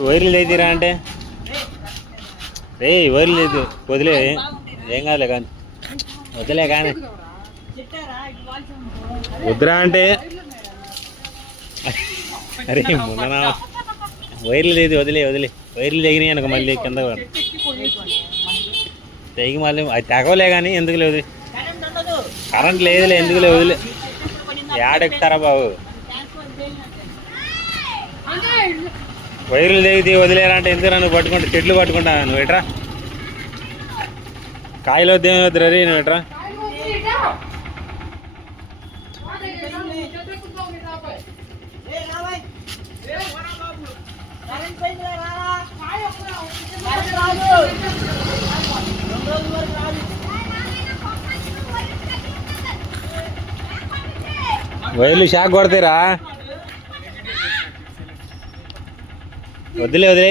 వైర్లు తెచ్చిరా అంటే వైర్లు తెచ్చు వదిలే ఏం కాదులే కానీ వదిలే కానీ వద్దురా అంటే అరే మొన్న వైర్లు తెది వదిలే వైర్లు తెగినాయి అనుకో మళ్ళీ కింద తెగి మళ్ళీ అది తెగవలే కానీ ఎందుకు లేదు కరెంట్ లేదులే ఎందుకు లేదు వదిలే ఏడెక్కుతారా బాబు వైర్లు తెగితే వదిలేరా అంటే ఎందుకు నువ్వు పట్టుకుంటా చెట్లు పట్టుకుంటా నువ్వు ఎట్రా కాయలు వద్దేమి వద్దు రీ నువ్వు ఎట్రా వైర్లు షాక్ కొడతారా వదిలే